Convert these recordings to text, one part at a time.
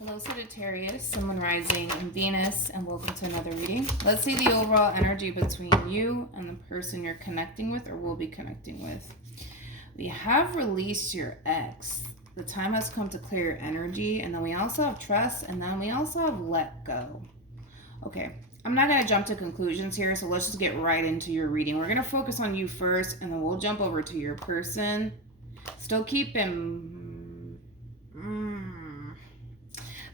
Hello Sagittarius, Sun, Moon, Rising, and Venus, and welcome to another reading. Let's see the overall energy between you and the person you're connecting with or will be connecting with. We have released your ex. The time has come to clear your energy, and then we also have trust, and then we also have let go. Okay, I'm not going to jump to conclusions here, so let's just get right into your reading. We're going to focus on you first, and then we'll jump over to your person. Still keep him...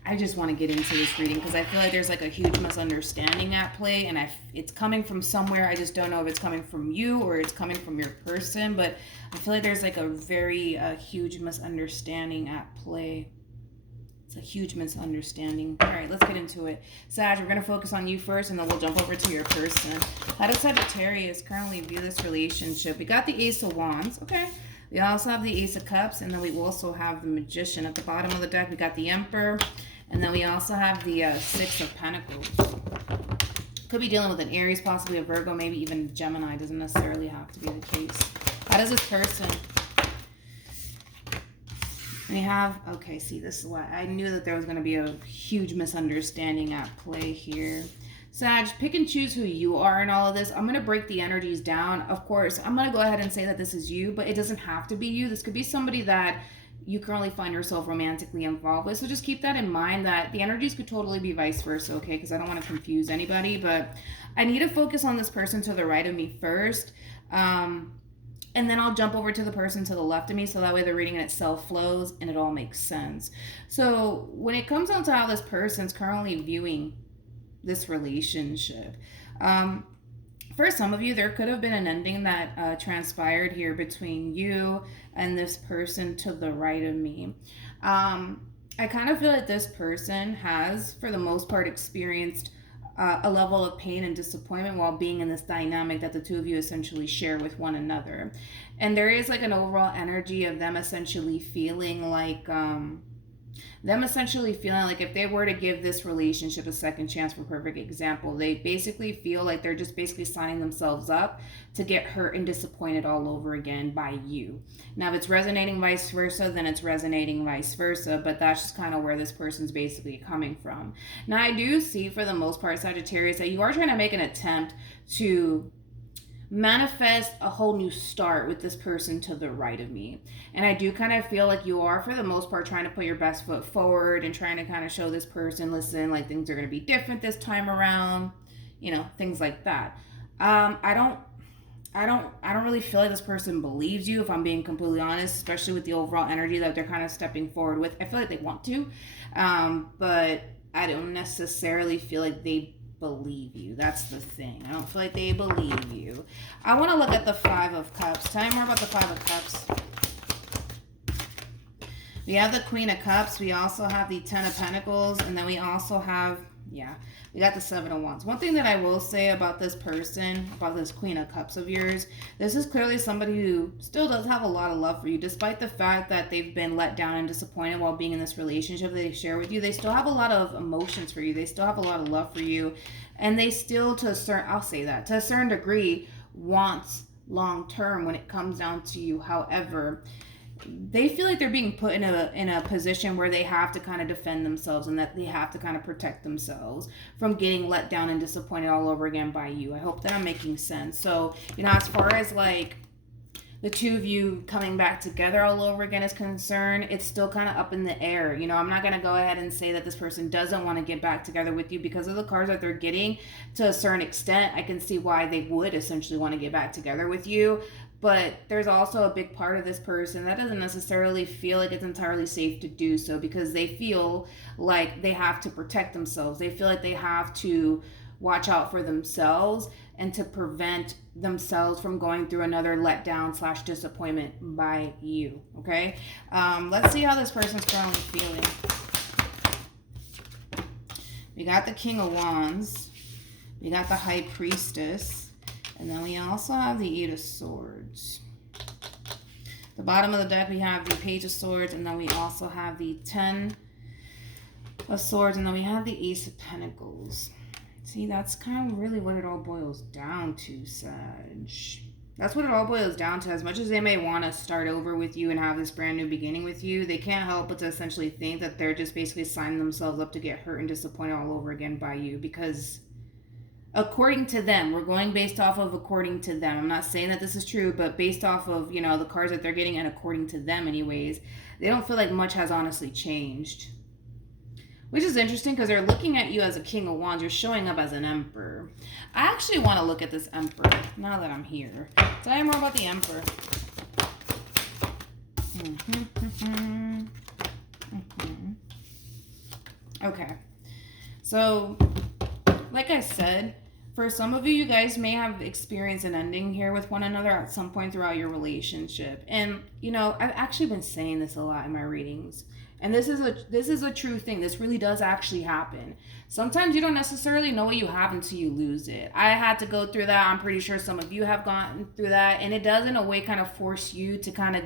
I just want to get into this reading because I feel like there's like a huge misunderstanding at play, and it's coming from somewhere. I just don't know if it's coming from you or it's coming from your person, but I feel like there's like a very huge misunderstanding at play. It's a huge misunderstanding. All right, let's get into it. Sag, we're going to focus on you first, and then we'll jump over to your person. How does Sagittarius currently view this relationship? We got the Ace of Wands. Okay. We also have the Ace of Cups, and then we also have the Magician. At the bottom of the deck, we got the Emperor, and then we also have the Six of Pentacles. Could be dealing with an Aries, possibly a Virgo, maybe even a Gemini. Doesn't necessarily have to be the case. How does this person... We have... Okay, see, this is why I knew that there was going to be a huge misunderstanding at play here. Sag, pick and choose who you are in all of this. I'm going to break the energies down. Of course, I'm going to go ahead and say that this is you, but it doesn't have to be you. This could be somebody that you currently find yourself romantically involved with. So just keep that in mind, that the energies could totally be vice versa, okay? Because I don't want to confuse anybody, but I need to focus on this person to the right of me first. And then I'll jump over to the person to the left of me, so that way the reading in itself flows and it all makes sense. So when it comes down to how this person's currently viewing this relationship, for some of you, there could have been an ending that transpired here between you and this person to the right of me. I kind of feel like this person has, for the most part, experienced a level of pain and disappointment while being in this dynamic that the two of you essentially share with one another. And there is like an overall energy of them essentially feeling like... if they were to give this relationship a second chance, for perfect example, they basically feel like they're just basically signing themselves up to get hurt and disappointed all over again by you. Now, if it's resonating vice versa, then it's resonating vice versa, but that's just kind of where this person's basically coming from. Now, I do see, for the most part, Sagittarius, that you are trying to make an attempt to manifest a whole new start with this person to the right of me. And I do kind of feel like you are, for the most part, trying to put your best foot forward and trying to kind of show this person, listen, like things are going to be different this time around, you know, things like that. I don't really feel like this person believes you, if I'm being completely honest, especially with the overall energy that they're kind of stepping forward with. I feel like they want to, but I don't necessarily feel like they believe you. That's the thing. I don't feel like they believe you. I want to look at the Five of Cups. Tell me more about the Five of Cups. We have the Queen of Cups. We also have the Ten of Pentacles. And then we also have, we got the Seven of Wands. One thing that I will say about this person, about this Queen of Cups of yours, this is clearly somebody who still does have a lot of love for you. Despite the fact that they've been let down and disappointed while being in this relationship that they share with you, they still have a lot of emotions for you. They still have a lot of love for you. And they still, to a certain degree, wants long term when it comes down to you. However, they feel like they're being put in a position where they have to kind of defend themselves, and that they have to kind of protect themselves from getting let down and disappointed all over again by you. I hope that I'm making sense. So, you know, as far as like the two of you coming back together all over again is concerned, it's still kind of up in the air. You know, I'm not going to go ahead and say that this person doesn't want to get back together with you, because of the cards that they're getting. To a certain extent, I can see why they would essentially want to get back together with you. But there's also a big part of this person that doesn't necessarily feel like it's entirely safe to do so, because they feel like they have to protect themselves. They feel like they have to watch out for themselves and to prevent themselves from going through another letdown / disappointment by you, okay? Let's see how this person's currently feeling. We got the King of Wands. We got the High Priestess. And then we also have the Eight of Swords. The bottom of the deck, we have the Page of Swords, and then we also have the Ten of Swords, and then we have the Ace of Pentacles. See, that's kind of really what it all boils down to, Sag. That's what it all boils down to. As much as they may want to start over with you and have this brand new beginning with you, they can't help but to essentially think that they're just basically signing themselves up to get hurt and disappointed all over again by you, because according to them, we're going based off of according to them. I'm not saying that this is true, but based off of, the cards that they're getting and according to them anyways, they don't feel like much has honestly changed. Which is interesting because they're looking at you as a King of Wands. You're showing up as an Emperor. I actually want to look at this Emperor now that I'm here. Tell me more about the Emperor. Okay. So, like I said, for some of you, you guys may have experienced an ending here with one another at some point throughout your relationship. And, I've actually been saying this a lot in my readings. And this is a true thing. This really does actually happen. Sometimes you don't necessarily know what you have until you lose it. I had to go through that. I'm pretty sure some of you have gone through that. And it does, in a way, kind of force you to kind of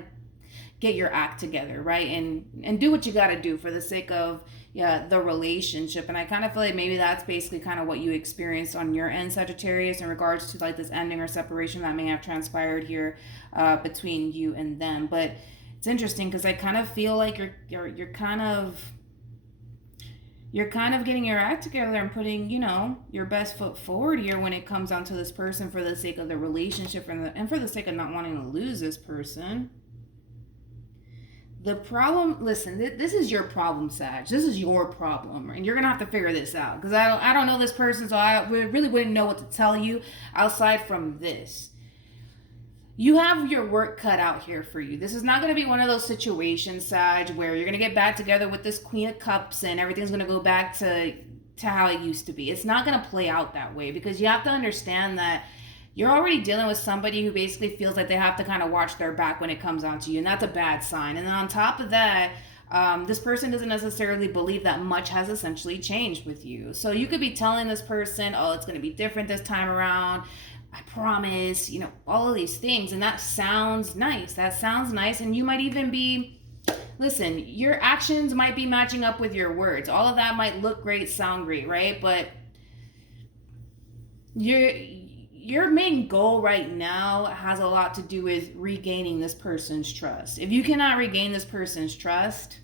get your act together, right? And do what you got to do for the sake of the relationship. And I kind of feel like maybe that's basically kind of what you experienced on your end, Sagittarius, in regards to like this ending or separation that may have transpired here between you and them. But it's interesting because I kind of feel like you're kind of getting your act together and putting, your best foot forward here when it comes down to this person for the sake of the relationship and for the sake of not wanting to lose this person. The problem, listen, this is your problem, Sag. This is your problem, and you're gonna have to figure this out because I don't know this person, so I really wouldn't know what to tell you outside from this. You have your work cut out here for you. This is not going to be one of those situations, Sag, where you're going to get back together with this Queen of Cups and everything's going to go back to how it used to be. It's not going to play out that way because you have to understand that you're already dealing with somebody who basically feels like they have to kind of watch their back when it comes down to you, and that's a bad sign. And then on top of that, this person doesn't necessarily believe that much has essentially changed with you. So you could be telling this person, oh, it's going to be different this time around. I promise, all of these things. And that sounds nice. And you might even be, listen, your actions might be matching up with your words. All of that might look great, sound great, right? But your main goal right now has a lot to do with regaining this person's trust. If you cannot regain this person's trust,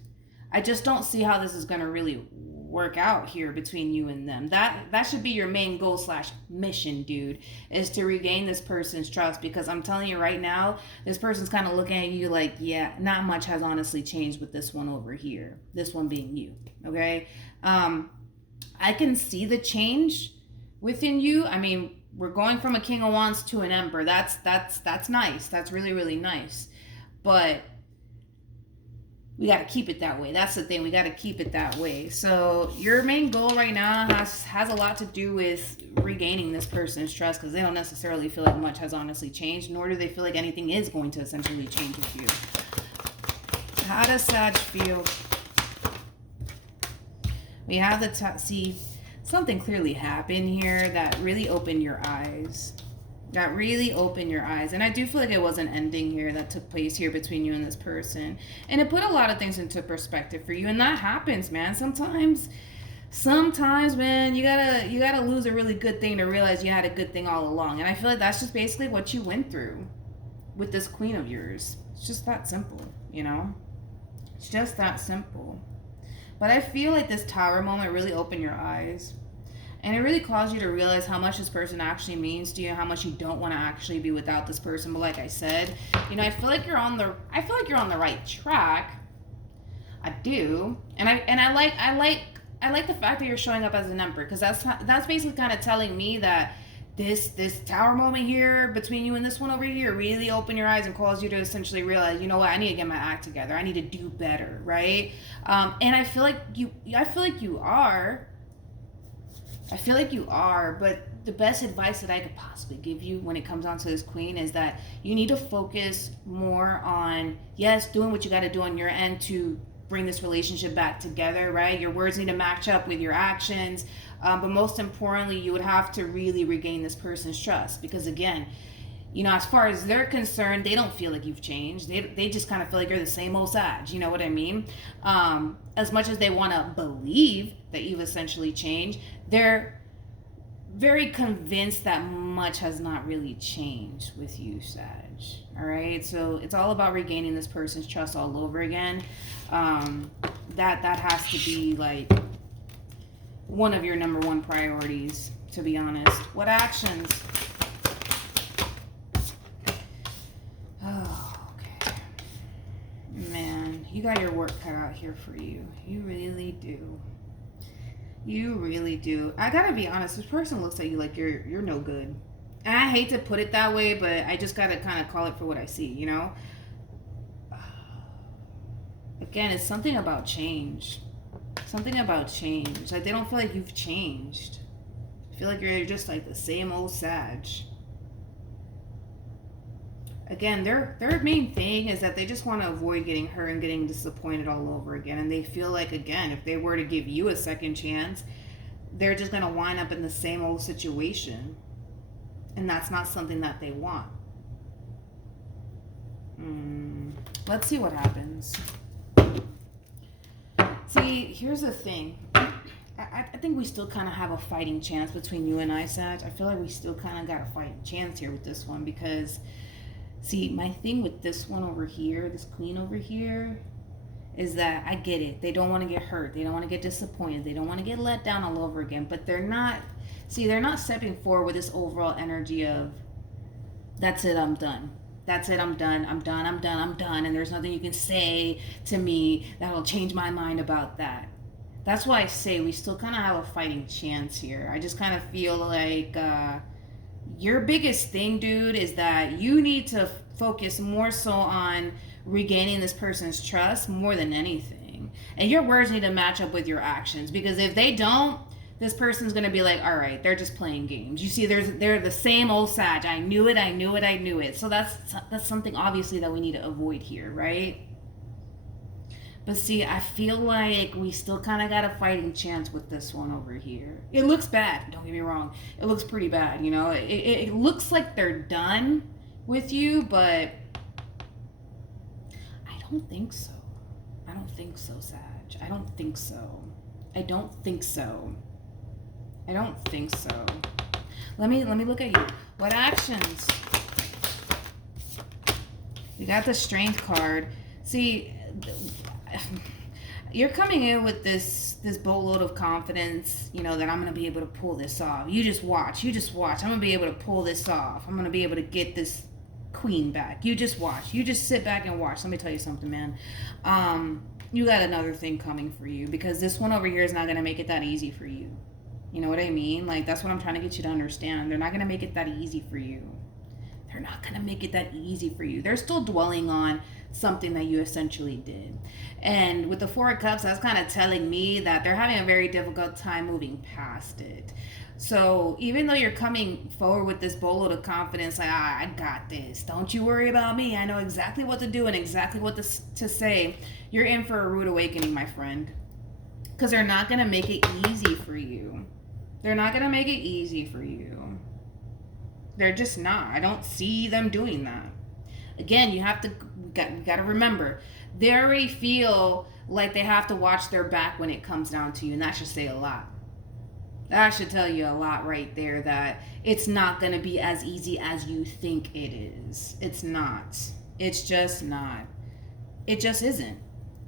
I just don't see how this is going to really work out here between you and them. That should be your main goal / mission, dude, is to regain this person's trust, because I'm telling you right now, this person's kind of looking at you like, yeah, not much has honestly changed with this one over here, this one being you. Okay. I can see the change within you. I mean, we're going from a King of Wands to an Emperor. That's nice. That's really, really nice. But we got to keep it that way. That's the thing. We got to keep it that way. So your main goal right now has a lot to do with regaining this person's trust, because they don't necessarily feel like much has honestly changed, nor do they feel like anything is going to essentially change with you. How does Sag feel? We have the see, something clearly happened here that really opened your eyes. And I do feel like it was an ending here that took place here between you and this person, and it put a lot of things into perspective for you. And that happens, man. Sometimes man, you gotta lose a really good thing to realize you had a good thing all along. And I feel like that's just basically what you went through with this queen of yours. It's just that simple, it's just that simple. But I feel like this Tower moment really opened your eyes. And it really caused you to realize how much this person actually means to you, how much you don't want to actually be without this person. But like I said, I feel like you're on the right track. I do. And I like the fact that you're showing up as an Emperor, because that's basically kind of telling me that this Tower moment here between you and this one over here really opened your eyes and caused you to essentially realize, you know what, I need to get my act together. I need to do better, right? And I feel like you are. But the best advice that I could possibly give you when it comes down to this queen is that you need to focus more on, yes, doing what you got to do on your end to bring this relationship back together, right? Your words need to match up with your actions. But most importantly, you would have to really regain this person's trust, because again, as far as they're concerned, they don't feel like you've changed. They just kind of feel like you're the same old Sag. You know what I mean? As much as they want to believe that you've essentially changed, very convinced that much has not really changed with you, Sag. All right, so it's all about regaining this person's trust all over again. That has to be like one of your number one priorities, to be honest. What actions? Oh, okay. Man, you got your work cut out here for you. You really do. You really do. I gotta be honest, this person looks at you like you're no good. And I hate to put it that way, but I just gotta kind of call it for what I see, you know? Again, it's something about change. Something about change. Like, they don't feel like you've changed. I feel like you're just like the same old Sag. Again, their main thing is that they just want to avoid getting hurt and getting disappointed all over again. And they feel like, again, if they were to give you a second chance, they're just going to wind up in the same old situation. And that's not something that they want. Let's see what happens. See, here's the thing. I think we still kind of have a fighting chance between you and I, Sag. I feel like we still kind of got a fighting chance here with this one because, see, my thing with this one over here, this queen over here, is that I get it. They don't want to get hurt. They don't want to get disappointed. They don't want to get let down all over again. But they're not stepping forward with this overall energy of, that's it, I'm done. That's it, I'm done. I'm done, I'm done, I'm done. And there's nothing you can say to me that'll change my mind about that. That's why I say we still kind of have a fighting chance here. I just kind of feel like your biggest thing, dude, is that you need to focus more so on regaining this person's trust more than anything. And your words need to match up with your actions, because if they don't, this person's going to be like, all right, they're just playing games. You see, they're the same old Sag. I knew it. So that's something obviously that we need to avoid here, right? But see, I feel like we still kind of got a fighting chance with this one over here. It looks bad. Don't get me wrong. It looks pretty bad, you know. It looks like they're done with you, but I don't think so. I don't think so, Sag. I don't think so. Let me look at you. What actions? We got the Strength card. See, you're coming in with this boatload of confidence, you know, that I'm going to be able to pull this off. You just watch. I'm going to be able to pull this off. I'm going to be able to get this queen back. You just watch. You just sit back and watch. Let me tell you something, man. You got another thing coming for you, because this one over here is not going to make it that easy for you. You know what I mean? Like, that's what I'm trying to get you to understand. They're not going to make it that easy for you. They're not going to make it that easy for you. They're still dwelling on something that you essentially did. And with the Four of Cups, that's kind of telling me that they're having a very difficult time moving past it. So even though you're coming forward with this boatload of confidence, like, I got this. Don't you worry about me. I know exactly what to do and exactly what to say. You're in for a rude awakening, my friend. Because they're not going to make it easy for you. They're not going to make it easy for you. They're just not. I don't see them doing that. Again, you got to remember, they already feel like they have to watch their back when it comes down to you, and that should say a lot. That should tell you a lot right there, that it's not going to be as easy as you think it is. It's not. It's just not. It just isn't.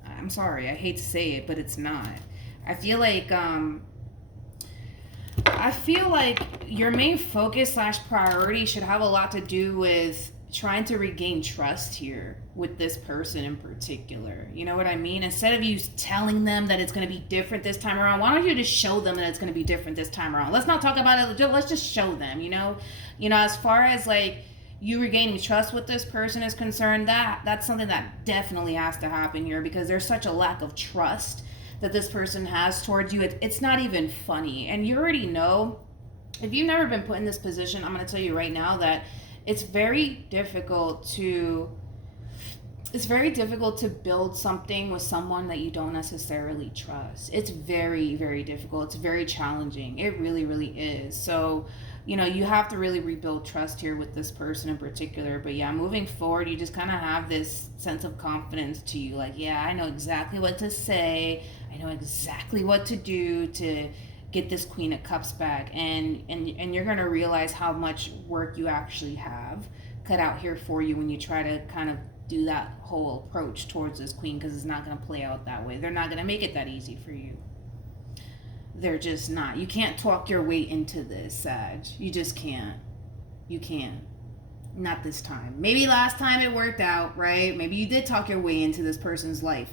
I'm sorry. I hate to say it, but it's not. I feel like your main focus / priority should have a lot to do with trying to regain trust here with this person in particular. You know what I mean? Instead of you telling them that it's going to be different this time around, why don't you just show them that it's going to be different this time around? Let's not talk about it. Let's just show them, you know, as far as like you regaining trust with this person is concerned, that's something that definitely has to happen here, because there's such a lack of trust that this person has towards you. It's not even funny. And you already know, if you've never been put in this position, I'm going to tell you right now that it's very difficult to build something with someone that you don't necessarily trust. It's very, very difficult. It's very challenging. It really, really is. So, you know, you have to really rebuild trust here with this person in particular. But yeah, moving forward, you just kind of have this sense of confidence to you. Like, yeah, I know exactly what to say. I know exactly what to do to get this Queen of Cups back, and you're going to realize how much work you actually have cut out here for you when you try to kind of do that whole approach towards this queen, because it's not going to play out that way. They're not going to make it that easy for you. They're just not. You can't talk your way into this, Sag. You just can't. You can't. Not this time. Maybe last time it worked out, right? Maybe you did talk your way into this person's life,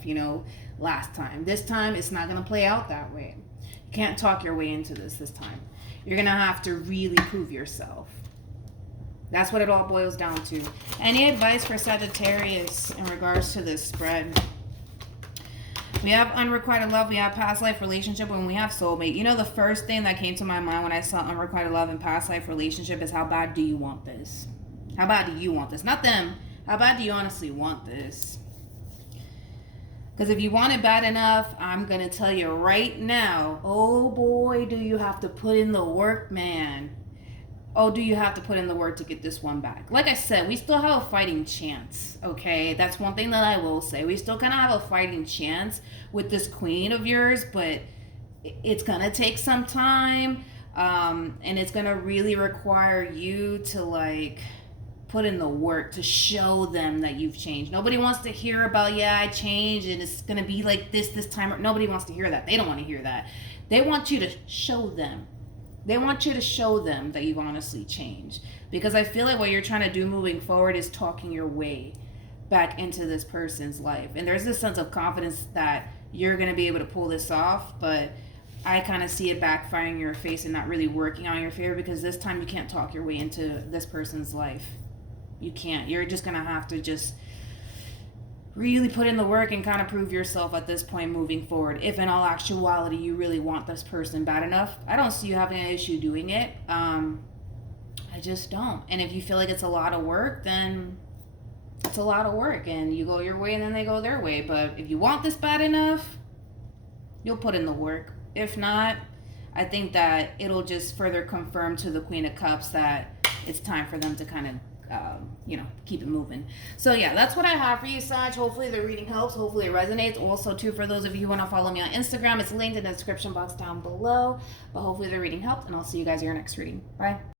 last time. This time, it's not going to play out that way. You can't talk your way into this time. You're going to have to really prove yourself. That's what it all boils down to. Any advice for Sagittarius in regards to this spread? We have unrequited love, we have past life relationship, and we have soulmate. The first thing that came to my mind when I saw unrequited love and past life relationship is, how bad do you want this? How bad do you want this? Not them. How bad do you honestly want this? Because if you want it bad enough, I'm going to tell you right now, oh boy, do you have to put in the work, man. Oh, do you have to put in the work to get this one back? Like I said, we still have a fighting chance, okay? That's one thing that I will say. We still kind of have a fighting chance with this queen of yours, but it's going to take some time, and it's going to really require you to, put in the work to show them that you've changed. Nobody wants to hear about, I changed, and it's going to be like this time. Nobody wants to hear that. They don't want to hear that. They want you to show them. They want you to show them that you've honestly changed. Because I feel like what you're trying to do moving forward is talking your way back into this person's life. And there's this sense of confidence that you're going to be able to pull this off, but I kind of see it backfiring in your face and not really working on your favor, because this time you can't talk your way into this person's life. You can't. You're just going to have to just really put in the work and kind of prove yourself at this point moving forward. If in all actuality you really want this person bad enough, I don't see you having an issue doing it. I just don't. And if you feel like it's a lot of work, then it's a lot of work, and you go your way and then they go their way. But if you want this bad enough, you'll put in the work. If not, I think that it'll just further confirm to the Queen of Cups that it's time for them to kind of keep it moving. So yeah, that's what I have for you, Sag. Hopefully the reading helps. Hopefully it resonates. Also, too, for those of you who want to follow me on Instagram, it's linked in the description box down below. But hopefully the reading helped, and I'll see you guys in your next reading. Bye.